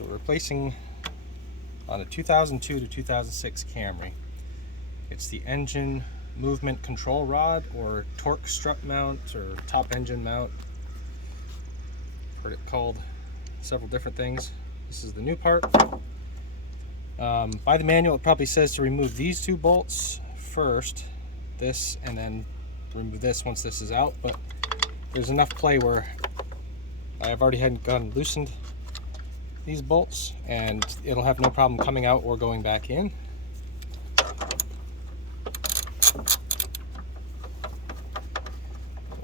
So we're replacing on a 2002 to 2006 Camry. It's the engine movement control rod, or torque strut mount, or top engine mount. Heard it called several different things. This is the new part. By the manual it probably says to remove these two bolts first, this, and then remove this once this is out, but there's enough play where I've already had gone loosened these bolts and it'll have no problem coming out or going back in.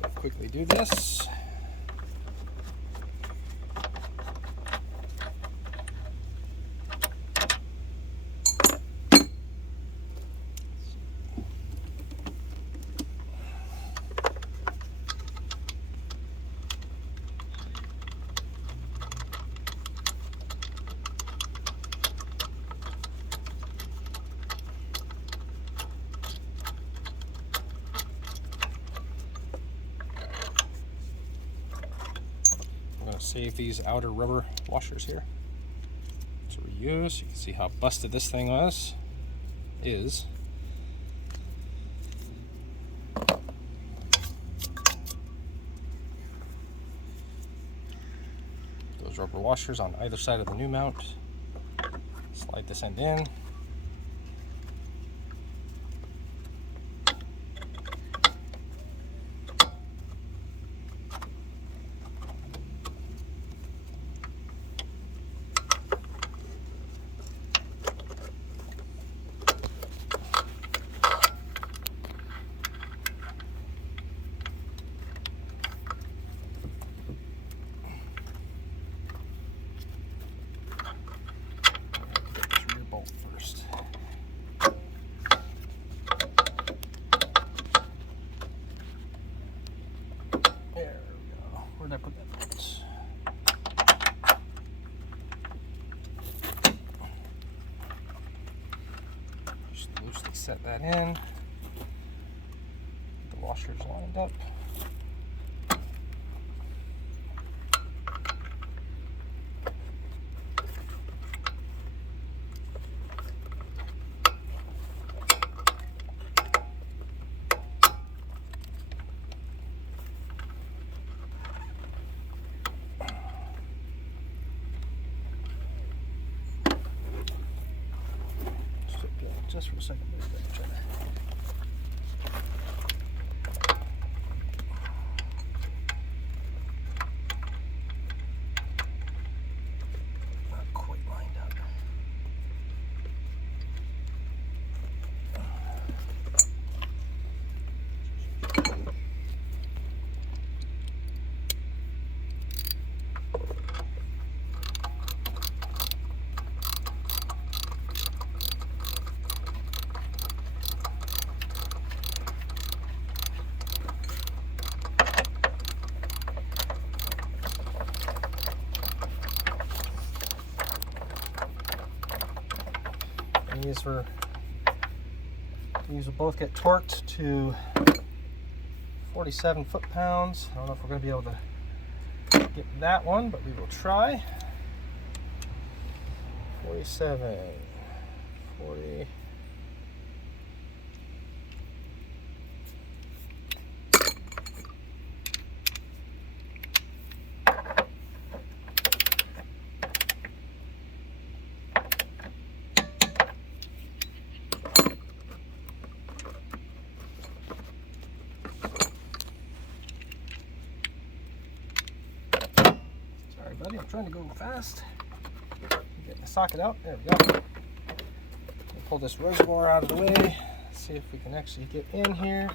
We'll quickly do this. I'm going to save these outer rubber washers here to reuse. You can see how busted this thing is. Those rubber washers on either side of the new mount. Slide this end in. First. There we go. Where'd I put that bolt? Just loosely set that in. Get the washers lined up. Just for a second. Not quite lined up. These will both get torqued to 47 foot-pounds. I don't know if we're going to be able to get that one, but we will try. 47, 40. Buddy, I'm trying to go fast. Get the socket out. There we go. We'll pull this reservoir out of the way. See if we can actually get in here.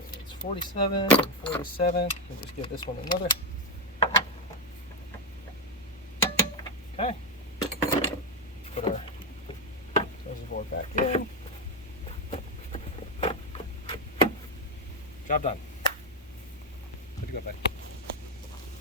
Okay, it's 47 and 47. We'll just give this one another. Okay. Put our reservoir back in. Job done. Good to go, buddy.